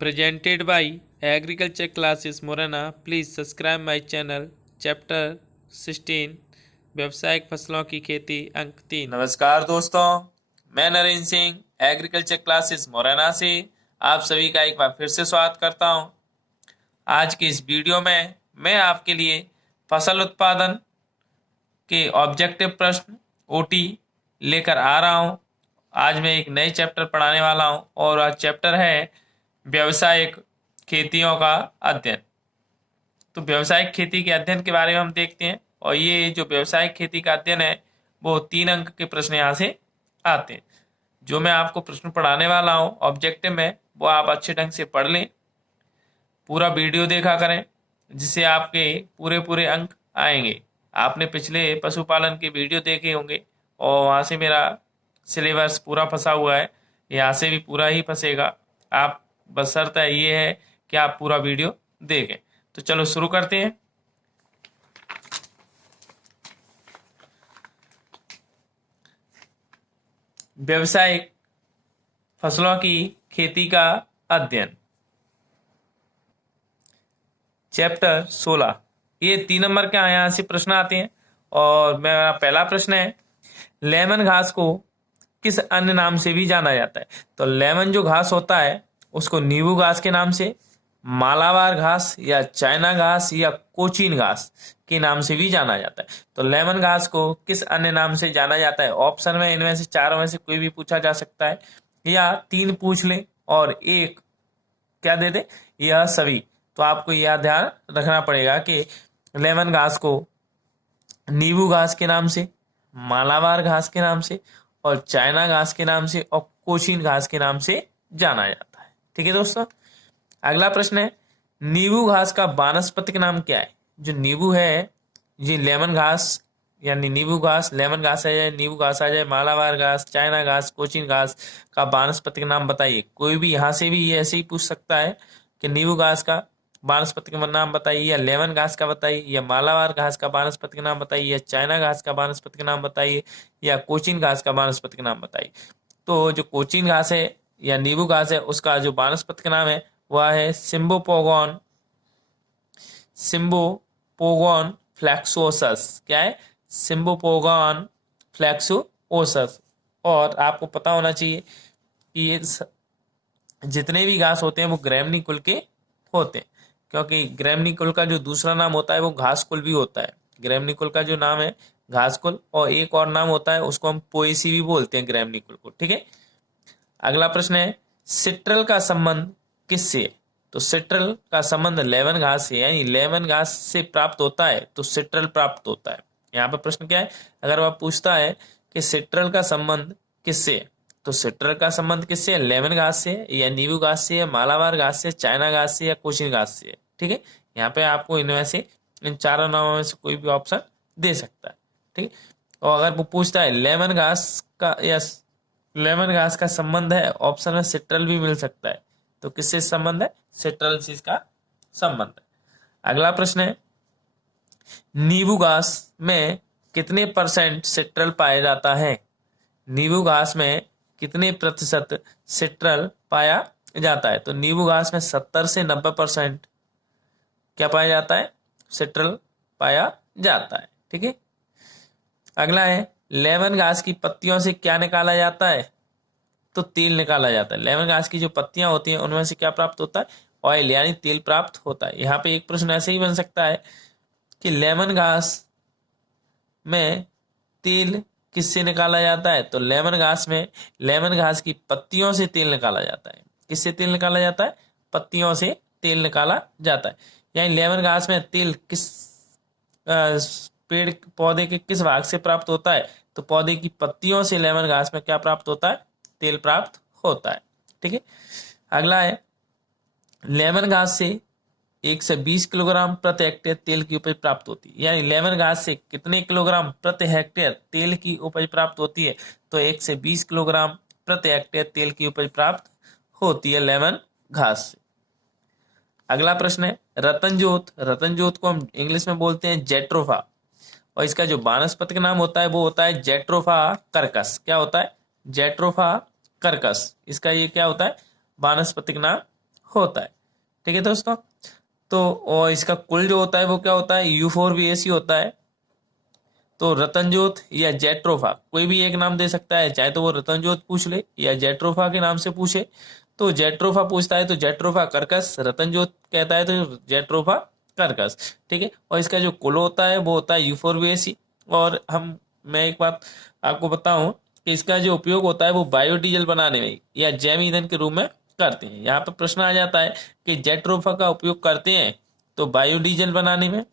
presented by agriculture classes Morana. Please subscribe my channel. Chapter 16 व्यावसायिक फसलों की खेती अंक 3। नमस्कार दोस्तों, मैं नरेंद्र सिंह एग्रीकल्चर क्लासेस मोराना से आप सभी का एक बार फिर से स्वागत करता हूं। आज की इस वीडियो में मैं आपके लिए फसल उत्पादन के ऑब्जेक्टिव प्रश्न ओटी लेकर आ रहा हूं। आज मैं एक नए चैप्टर पढ़ाने वाला हूं और आज चैप्टर है व्यावसायिक खेतियों का अध्ययन। तो व्यावसायिक खेती के अध्ययन के बारे में हम देखते हैं और ये जो व्यावसायिक खेती का अध्ययन है वो 3 अंक के प्रश्न यहाँ से आते हैं। जो मैं आपको प्रश्न पढ़ाने वाला हूँ ऑब्जेक्टिव में वो आप अच्छे ढंग से पढ़ लें, पूरा वीडियो देखा करें जिससे आपके पूरे अंक आएंगे। आपने पिछले पशुपालन के वीडियो देखे होंगे और वहाँ से मेरा सिलेबस पूरा फंसा हुआ है, यहाँ से भी पूरा ही फंसेगा। आप बशर्ते ये है कि आप पूरा वीडियो देखें। तो चलो शुरू करते हैं। व्यावसायिक फसलों की खेती का अध्ययन, चैप्टर 16। ये 3 नंबर के यहाँ से प्रश्न आते हैं और मेरा पहला प्रश्न है, लेमन घास को किस अन्य नाम से भी जाना जाता है? तो लेमन जो घास होता है उसको नींबू घास के नाम से, मालाबार घास या चाइना घास या कोचीन घास के नाम से भी जाना जाता है। तो लेमन घास को किस अन्य नाम से जाना जाता है? ऑप्शन में इनमें से 4 में से कोई भी पूछा जा सकता है या 3 पूछ लें और 1 क्या दे दे, यह सभी। तो आपको यह ध्यान रखना पड़ेगा कि लेमन घास को नींबू घास के नाम से, मालाबार घास के नाम से और चाइना घास के नाम से और कोचीन घास के नाम से जाना जाता है। ठीक है दोस्तों। अगला प्रश्न है, नींबू घास का वानस्पतिक नाम क्या है? जो नींबू है ये लेमन घास यानी नींबू घास, लेमन घास आ जाए, नींबू घास आ जाए, मालाबार घास, चाइना घास, कोचीन घास का वानस्पतिक नाम बताइए। कोई भी यहाँ से भी ये ऐसे ही पूछ सकता है कि नींबू घास का वानस्पतिक नाम बताइए या लेमन घास का बताइए या मालाबार घास का वानस्पतिक नाम बताइए या चाइना घास का वानस्पतिक नाम बताइए या कोचीन घास का वानस्पतिक नाम बताइए। तो जो कोचीन घास है या नींबू घास है उसका जो वानस्पतिक नाम है वह है सिम्बोपोगोन फ्लैक्सोसस। क्या है? सिम्बोपोगोन फ्लैक्सोसस। और आपको पता होना चाहिए कि ये जितने भी घास होते हैं वो ग्रैमनी कुल के होते हैं, क्योंकि ग्रैमनी कुल का जो दूसरा नाम होता है वो घास कुल भी होता है। ग्रैमनी कुल का जो नाम है घास कुल और एक और नाम होता है उसको हम पोएसी भी बोलते हैं ग्रैमनी कुल को। ठीक है। अगला प्रश्न है, सिट्रल का संबंध किससे है? तो सिट्रल का संबंध लेमन घास से, यानी लेमन घास से प्राप्त होता है तो सिट्रल प्राप्त होता है। यहाँ पे प्रश्न क्या है, अगर वह पूछता है कि सिट्रल का संबंध किससे है तो सिट्रल का संबंध किससे है? लेमन घास से या नींबू घास से या मालाबार घास से, चाइना घास से या कोचीन घास से है। ठीक है। यहाँ पे आपको इनमें से इन 4 नामों में से कोई भी ऑप्शन दे सकता है। ठीक। और अगर वो पूछता है लेमन घास का या लेमन घास का संबंध है, ऑप्शन में सिट्रल भी मिल सकता है। तो किससे संबंध है? सिट्रल से इसका संबंध है। अगला प्रश्न है, नींबू घास में कितने % सिट्रल पाया जाता है? नींबू घास में कितने प्रतिशत सिट्रल पाया जाता है? तो नींबू घास में 70 से 90% क्या पाया जाता है? सिट्रल पाया जाता है। ठीक है। अगला है, लेमन घास की पत्तियों से क्या निकाला जाता है? तो तेल निकाला जाता है। लेमन घास की जो पत्तियां होती हैं उनमें से क्या प्राप्त होता है? ऑयल यानी तेल प्राप्त होता है। यहाँ पे एक प्रश्न ऐसे ही बन सकता है कि लेमन घास में तेल किससे निकाला जाता है? तो लेमन घास में लेमन घास की पत्तियों से तेल निकाला जाता है। किससे तेल निकाला जाता है? पत्तियों से तेल निकाला जाता है। यानी लेमन घास में तेल किस पेड़ पौधे के किस भाग से प्राप्त होता है? तो पौधे की पत्तियों से लेमन घास में क्या प्राप्त होता है? तेल प्राप्त होता है। ठीक है। अगला है, लेमन घास से 1 से 20 किलोग्राम प्रति हेक्टेयर तेल की उपज प्राप्त होती है। यानी लेमन घास से कितने किलोग्राम प्रति हेक्टेयर तेल की उपज प्राप्त होती है? तो 1 से 20 किलोग्राम प्रति हेक्टेयर तेल की उपज प्राप्त होती है लेमन घास से। अगला प्रश्न है, रतनजोत को हम इंग्लिश में बोलते हैं जेट्रोफा और इसका जो वानस्पतिक नाम होता है वो होता है जेट्रोफा कर्कस। क्या होता है? Jatropha Kirkus. इसका ये क्या होता है? वानस्पतिक नाम होता है। ठीक है दोस्तों, तो और इसका कुल जो होता है वो क्या होता है, U4VAC होता है। तो रतनजोत या जेट्रोफा, कोई भी एक नाम दे सकता है, चाहे तो वो रतनजोत पूछ ले या जेट्रोफा के नाम से पूछे। तो जेट्रोफा पूछता है तो जेट्रोफा कर्कस, रतनजोत कहता है तो जेट्रोफा कर्कस। ठीक है, और इसका जो कुल होता है वो होता है U4VAC। और मैं एक बात आपको बताऊं कि इसका जो उपयोग होता है वो बायोडीजल बनाने में या जैव ईंधन के रूप में करते हैं। यहाँ पर प्रश्न आ जाता है कि जेट्रोफा का उपयोग करते हैं तो बायोडीजल बनाने में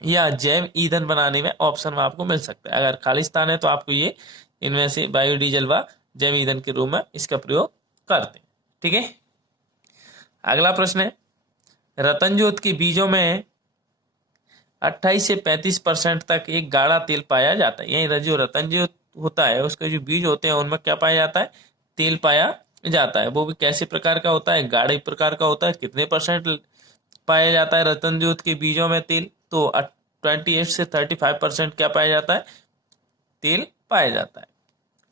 या जैव ईंधन बनाने में, ऑप्शन में आपको मिल सकता है। अगर खालिस्तान है तो आपको ये इनमें से बायोडीजल व जैव ईंधन के रूप में इसका प्रयोग करते हैं। ठीक है, अगला प्रश्न है, रतनजोत के बीजों में 28 से 35% तक एक गाढ़ा तेल पाया जाता है। यही जो रतनजोत होता है उसके जो बीज होते हैं उनमें क्या पाया जाता है, तेल पाया जाता है। वो भी कैसे प्रकार का होता है, गाढ़े प्रकार का होता है। कितने परसेंट पाया जाता है रतनजोत के बीजों में तेल, तो 28 से 35% क्या पाया जाता है, तेल पाया जाता है।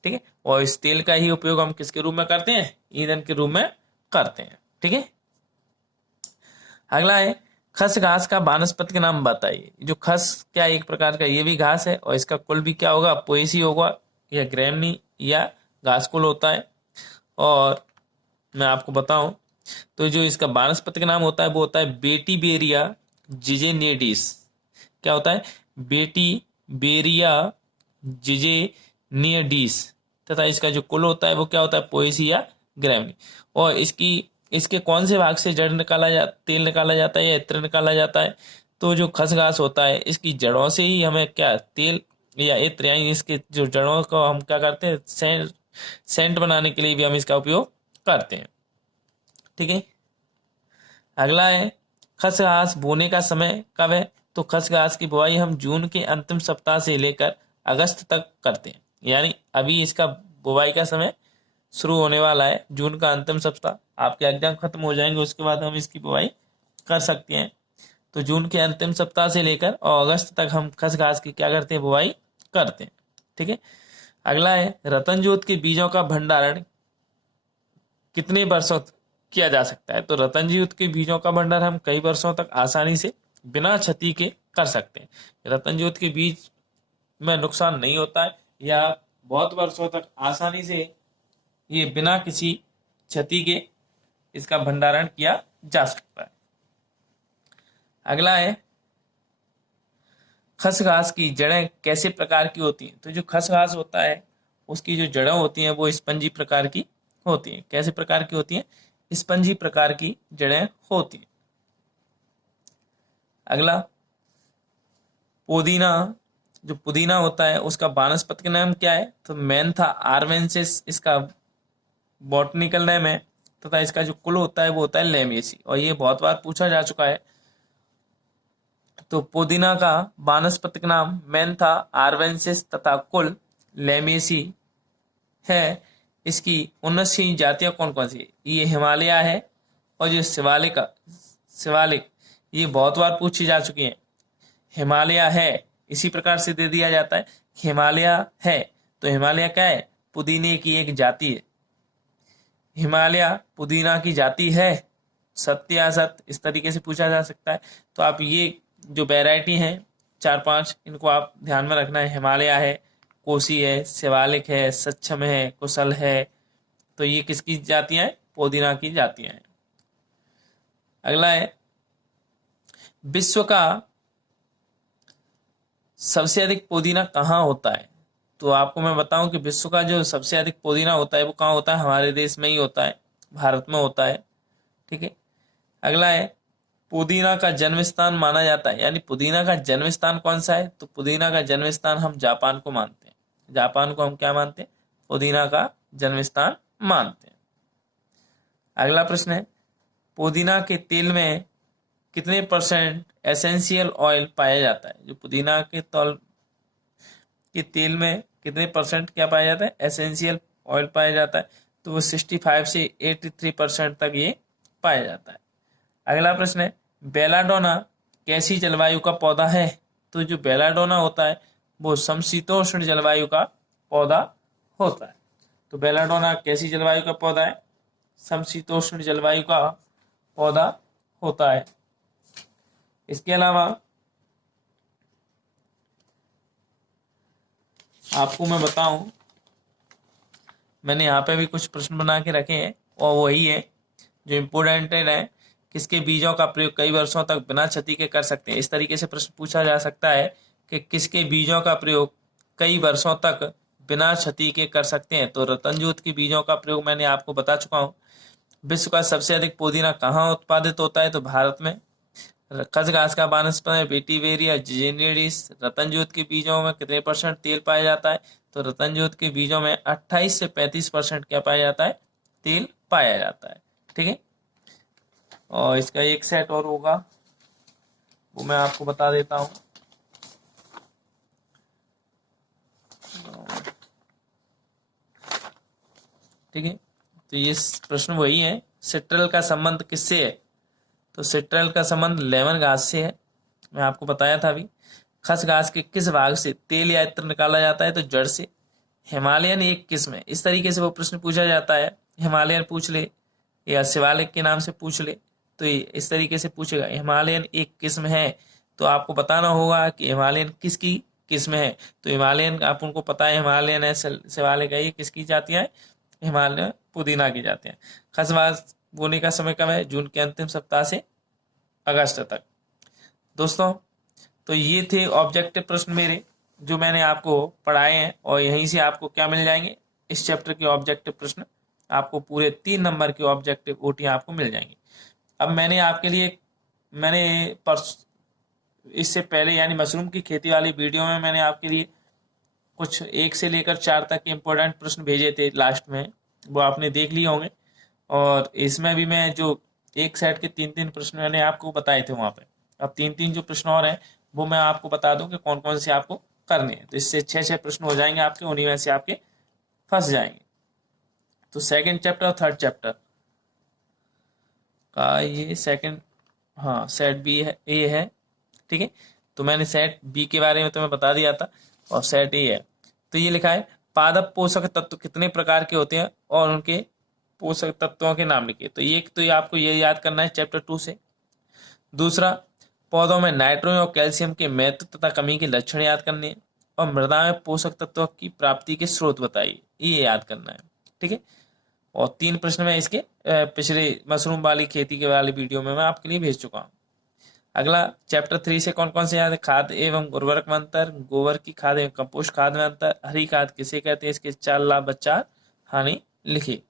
ठीक है, और इस तेल का ही उपयोग हम किसके रूप में करते हैं, ईंधन के रूप में करते हैं। ठीक है, अगला है, खस घास का वानस्पतिक नाम बताइए। जो खस क्या एक प्रकार का ये भी घास है और इसका कुल भी क्या होगा, पोएसी होगा या ग्रैमनी या घास कुल होता है। और मैं आपको बताऊं तो जो इसका वानस्पतिक नाम होता है वो होता है वेटिवेरिया जिजेनियडिस। क्या होता है, वेटिवेरिया जिजेनियडिस। तथा इसका जो कुल होता है वो क्या होता है, पोएसिया ग्रैमनी। और इसके कौन से भाग से तेल निकाला जाता है या इत्र निकाला जाता है, तो जो खसघास होता है इसकी जड़ों से ही हमें क्या तेल या इत्र, यानी इसके जो जड़ों को हम क्या करते हैं, सेंट बनाने के लिए भी हम इसका उपयोग करते हैं। ठीक है, अगला है, खसखस बोने का समय कब है। तो खसखस की बुआई हम जून के अंतिम सप्ताह से लेकर अगस्त तक करते हैं। यानी अभी इसका बुआई का समय शुरू होने वाला है, जून का अंतिम सप्ताह। आपके एग्जाम खत्म हो जाएंगे उसके बाद हम इसकी बुआई कर सकते हैं। तो जून के अंतिम सप्ताह से लेकर और अगस्त तक हम खसखस की क्या करते हैं, बुआई करते हैं। ठीक है, अगला है, रतनजोत के बीजों का भंडारण कितने वर्षों किया जा सकता है। तो रतनजोत के बीजों का भंडारण हम कई वर्षों तक आसानी से बिना क्षति के कर सकते हैं। रतनजोत के बीज में नुकसान नहीं होता है या बहुत वर्षों तक आसानी से ये बिना किसी क्षति के इसका भंडारण किया जा सकता है। अगला है, खसखस की जड़ें कैसे प्रकार की होती हैं। तो जो खसखस होता है उसकी जो जड़ें होती हैं वो स्पंजी प्रकार की होती हैं। कैसे प्रकार की होती हैं, स्पंजी प्रकार की जड़ें होती हैं। अगला, पुदीना, जो पुदीना होता है उसका वानस्पतिक नाम क्या है। तो मैंथा आर्वेंसिस इसका बॉटनिकल नेम है। तथा इसका जो कुल होता है वो होता है लेमेसी, और ये बहुत बार पूछा जा चुका है। तो पुदीना का वानस्पतिक नाम मैंथा आर्वेंसिस तथा कुल लेमेसी है। इसकी 19 जातियां कौन कौन सी है, ये हिमालय है और जो शिवालिक ये बहुत बार पूछी जा चुकी है। हिमालय है इसी प्रकार से दे दिया जाता है, हिमालय है। तो हिमालय क्या है, पुदीने की एक जाति है। हिमालय पुदीना की जाति है, सत्य या असत, इस तरीके से पूछा जा सकता है। तो आप ये जो वैरायटी हैं 4-5 इनको आप ध्यान में रखना है। हिमालय है, कोसी है, शिवालिक है, सक्षम है, कुशल है। तो ये किसकी जातियां हैं, पुदीना की जातियां हैं। अगला है, विश्व का सबसे अधिक पुदीना कहाँ होता है। तो आपको मैं बताऊं कि विश्व का जो सबसे अधिक पुदीना होता है वो कहाँ होता है, हमारे देश में ही होता है, भारत में होता है। ठीक है, अगला है, पुदीना का जन्म स्थान माना जाता है। यानी पुदीना का जन्म स्थान कौन सा है, तो पुदीना का जन्म स्थान हम जापान को मानते हैं। जापान को हम क्या मानते हैं, पुदीना का जन्म स्थान मानते हैं। अगला प्रश्न है, पुदीना के तेल में कितने परसेंट एसेंशियल ऑयल पाया जाता है। जो पुदीना के तेल में कितने परसेंट क्या पाया जाता है, एसेंशियल ऑयल पाया जाता है। तो वो 65 से 83% तक ये पाया जाता है। अगला प्रश्न है, बेलाडोना कैसी जलवायु का पौधा है। तो जो बेलाडोना होता है वो समशीतोष्ण जलवायु का पौधा होता है। तो बेलाडोना कैसी जलवायु का पौधा है, समशीतोष्ण जलवायु का पौधा होता है। इसके अलावा आपको मैं बताऊं, मैंने यहाँ पे भी कुछ प्रश्न बना के रखे हैं और वही है जो इम्पोर्टेंट है, किसके बीजों का प्रयोग कई वर्षों तक बिना क्षति के कर सकते हैं। इस तरीके से प्रश्न पूछा जा सकता है कि किसके बीजों का प्रयोग कई वर्षों तक बिना क्षति के कर सकते हैं। तो रतनजोत के बीजों का प्रयोग मैंने आपको बता चुका हूँ। विश्व का सबसे अधिक पुदीना कहाँ उत्पादित होता है? तो भारत में। खसघास का वानस्पतिक वेटिवेरिया जिजेनिडिस। रतनजोत के बीजों में कितने % तेल पाया जाता है? तो रतनजोत के बीजों में 28 से 35% क्या पाया जाता है? तेल पाया जाता है। ठीक है, और इसका एक सेट और होगा, वो मैं आपको बता देता हूं। ठीक है, तो ये प्रश्न वही है, सिट्रल का संबंध किससे है? तो सिट्रल का संबंध लेमन घास से है, मैं आपको बताया था अभी। खस घास के किस भाग से तेल या इत्र निकाला जाता है? तो जड़ से। हिमालयन एक किस्म है, इस तरीके से वो प्रश्न पूछा जाता है। हिमालयन पूछ ले या शिवालिक के नाम से पूछ ले, तो इस तरीके से पूछेगा हिमालयन एक किस्म है। तो आपको बताना होगा कि हिमालयन किसकी किस्म है। तो हिमालयन आप उनको पता है, हिमालयन है, शिवालिक है, ये किसकी जातियां है? हिमालय पुदीना की जातियां। खसवास बोने का समय कब है? जून के अंतिम सप्ताह से अगस्त तक। दोस्तों, तो ये थे ऑब्जेक्टिव प्रश्न मेरे जो मैंने आपको पढ़ाए हैं, और यहीं से आपको क्या मिल जाएंगे? इस चैप्टर के ऑब्जेक्टिव प्रश्न आपको पूरे 3 नंबर के ऑब्जेक्टिव ओटी आपको मिल जाएंगे। अब मैंने आपके लिए, इससे पहले यानी मशरूम की खेती वाली वीडियो में मैंने आपके लिए कुछ 1 से लेकर 4 तक के इम्पोर्टेंट प्रश्न भेजे थे लास्ट में, वो आपने देख लिए होंगे। और इसमें भी मैं जो एक सेट के 3-3 प्रश्न मैंने आपको बताए थे वहां पे, अब 3-3 जो प्रश्न और हैं वो मैं आपको बता दूं कि कौन कौन से आपको करने हैं। तो इससे 6-6 प्रश्न हो जाएंगे आपके, उन्हीं में से आपके फंस जाएंगे। तो सेकंड चैप्टर और थर्ड चैप्टर का ये सेकंड, हाँ सेट बी है, ए है। ठीक है, तो मैंने सेट बी के बारे में तुम्हें बता दिया था, और सेट ए है। तो ये लिखा है पादप पोषक तत्व कितने प्रकार के होते हैं और उनके पोषक तत्वों के नाम लिखिए। तो ये आपको ये याद करना है चैप्टर 2 से। दूसरा, पौधों में नाइट्रोजन और कैल्शियम के महत्व तथा कमी के लक्षण याद करने हैं। और मृदा में पोषक तत्वों की प्राप्ति के स्रोत बताइए, ये याद करना है। ठीक है, और 3 प्रश्न मैं इसके पिछले मशरूम वाली खेती के वाली वीडियो में मैं आपके लिए भेज चुका हूँ। अगला चैप्टर 3 से कौन कौन से याद है? खाद एवं उर्वरक में अंतर, गोबर की खाद एवं कंपोस्ट खाद में अंतर, हरी खाद किसे कहते हैं, इसके 4 लाभ व 4 हानि लिखिए।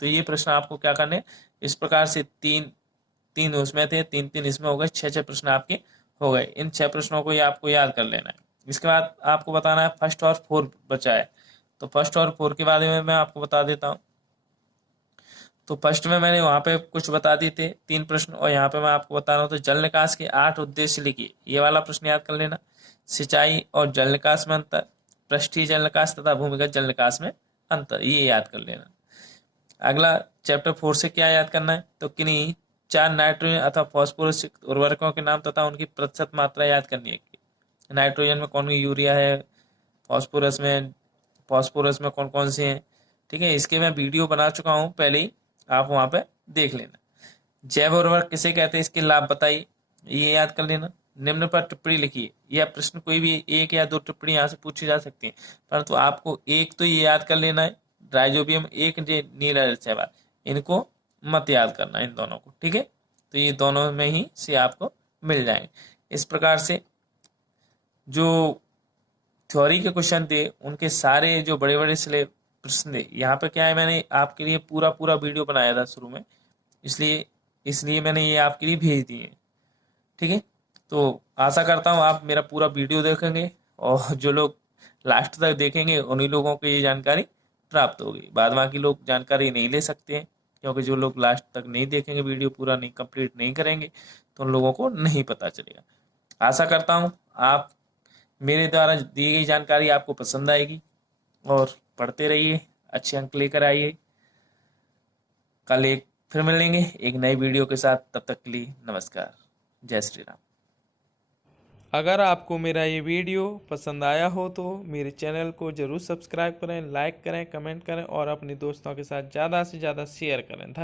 तो ये प्रश्न आपको क्या करने, इस प्रकार से 3 उसमें थे, 3-3 इसमें हो गए, 6-6 प्रश्न आपके हो गए। इन 6 प्रश्नों को ये आपको याद कर लेना है। इसके बाद आपको बताना है फर्स्ट और फोर्थ बचा है। तो फर्स्ट और फोर्थ के बारे में मैं आपको बता देता हूँ। तो फर्स्ट में मैंने वहां पे कुछ बता दिए थे 3 प्रश्न, और यहाँ पे मैं आपको बता रहा हूँ। तो जल निकास के 8 उद्देश्य लिखिए, ये वाला प्रश्न याद कर लेना। सिंचाई और जल निकास में अंतर, पृष्ठीय जल निकास तथा भूमिगत जल निकास में अंतर, ये याद कर लेना। अगला चैप्टर 4 से क्या याद करना है? तो किन्हीं 4 नाइट्रोजन अथवा फॉस्फोरस उर्वरकों के नाम तथा उनकी प्रतिशत मात्रा याद करनी है। नाइट्रोजन में कौन यूरिया है, फॉस्फोरस में कौन कौन से हैं। ठीक है, इसके मैं वीडियो बना चुका हूँ पहले ही, आप वहां पे देख लेना। जैव उर्वरक किसे कहते हैं, इसके लाभ बताइए, ये याद कर लेना। निम्न पर टिप्पणी लिखिए। यह प्रश्न कोई भी 1 या 2 टिप्पणी यहाँ से पूछी जा सकती है, परंतु आपको एक तो ये याद कर लेना है, राइजोबियम एक नीला शैवाल, इनको मत याद करना, इन दोनों को। ठीक है, तो ये दोनों में ही से आपको मिल जाएंगे। इस प्रकार से जो थ्योरी के क्वेश्चन थे उनके सारे जो बड़े बड़े प्रश्न थे, यहाँ पे क्या है, मैंने आपके लिए पूरा पूरा वीडियो बनाया था शुरू में, इसलिए मैंने ये आपके लिए भेज दिए। ठीक है, तो आशा करता हूँ आप मेरा पूरा वीडियो देखेंगे, और जो लोग लास्ट तक देखेंगे उन्हीं लोगों को ये जानकारी प्राप्त होगी। बाद बाकी लोग जानकारी नहीं ले सकते हैं, क्योंकि जो लोग लास्ट तक नहीं देखेंगे, वीडियो पूरा नहीं कंप्लीट नहीं करेंगे, तो उन लोगों को नहीं पता चलेगा। आशा करता हूँ आप मेरे द्वारा दी गई जानकारी आपको पसंद आएगी, और पढ़ते रहिए, अच्छे अंक लेकर आइए। कल फिर मिलेंगे एक नई वीडियो के साथ, तब तक के लिए नमस्कार, जय श्री राम। अगर आपको मेरा ये वीडियो पसंद आया हो तो मेरे चैनल को ज़रूर सब्सक्राइब करें, लाइक करें, कमेंट करें और अपने दोस्तों के साथ ज़्यादा से ज़्यादा शेयर करें। धन्यवाद।